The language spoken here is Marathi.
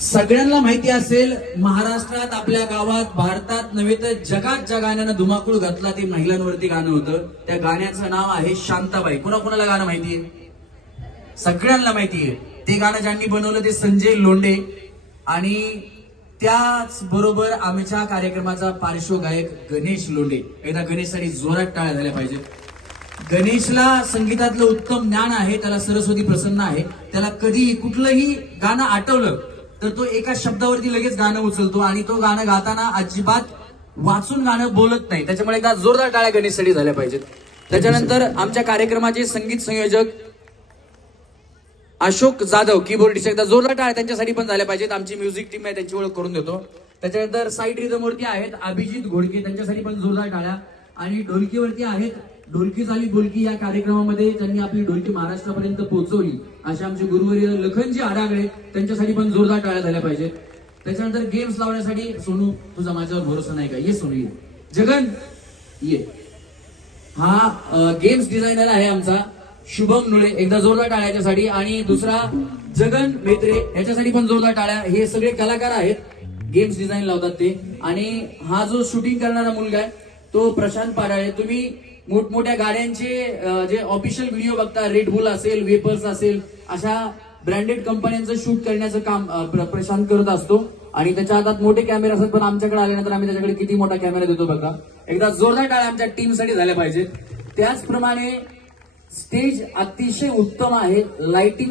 सगळ्यांना माहिती असेल, महाराष्ट्रात, आपल्या गावात, भारतात नव्हे तर जगात ज्या गाण्यानं धुमाकूळ घातला ते महिलांवरती गाणं होतं. त्या गाण्याचं नाव आहे शांताबाई. कोणाकोणाला गाणं माहितीये? सगळ्यांना माहितीये. ते गाणं ज्यांनी बनवलं ते संजय लोंढे. आणि त्याच बरोबर आमच्या कार्यक्रमाचा पार्श्वगायक गणेश लोंढे. एकदा गणेशसाठी जोरात टाळ्या झाल्या पाहिजे. गणेशला संगीतातलं उत्तम ज्ञान आहे, त्याला सरस्वती प्रसन्न आहे. त्याला कधी कुठलंही गाणं आठवलं तर तो एका शब्दावरती लगेच गाणं उचलतो आणि तो गाणं गाताना अजिबात वाचून गाणं बोलत नाही. त्याच्यामुळे एकदा जोरदार टाळ्या गणेशसाठी झाल्या पाहिजेत. त्याच्यानंतर आमच्या कार्यक्रमाचे संगीत संयोजक अशोक जाधव, कीबोर्डिस्ट, एकदा जोरदार टाळ्या त्यांच्यासाठी पण झाल्या पाहिजेत. आमची म्युझिक टीम आहे, त्यांची ओळख करून देतो. त्याच्यानंतर साईड रिदमवरती आहेत अभिजित घोडके, त्यांच्यासाठी पण जोरदार टाळ्या. आणि ढोलकीवरती आहेत ढोलकी झाली बोलकी. या कार्यक्रमामध्ये त्यांनी आपली ढोलकी महाराष्ट्रापर्यंत पोहोचवली असे आमचे गुरुवर्य लखनजी आडागळे, त्यांच्यासाठी पण जोरदार टाळ्या झाल्या पाहिजेत. त्याच्यानंतर गेम्स लावण्यासाठी सोनू, तुझा माझ्यावर भरोसा नाही का? ये सोनू ये. जगन ये. हा गेम्स डिझायनर आहे आमचा शुभम नुळे, एकदा जोरदार टाळ्या याच्यासाठी. आणि दुसरा जगन मेत्रे, याच्यासाठी पण जोरदार टाळ्या. हे सगळे कलाकार आहेत, गेम्स डिझाईन लावतात ते. आणि हा जो शूटिंग करणारा मुलगा आहे तो प्रशांत पाडाळे. तुम्ही मोठमोठ्या गाड्यांचे जे ऑफिशियल व्हिडिओ बघता, रेड बुल असेल, वेपर्स असेल, अशा ब्रँडेड कंपन्यांचं शूट करण्याचं काम प्रशांत करत असतो. आणि त्याच्या हातात मोठे कॅमेरे असतात, पण आमच्याकडे आल्यानंतर आम्ही त्याच्याकडे किती मोठा कॅमेरा देतो बघा. एकदा जोरदार टाळ्या आमच्या टीमसाठी झाल्या पाहिजेत. त्याचप्रमाणे स्टेज अतिशय उत्तम आहे, लाइटिंग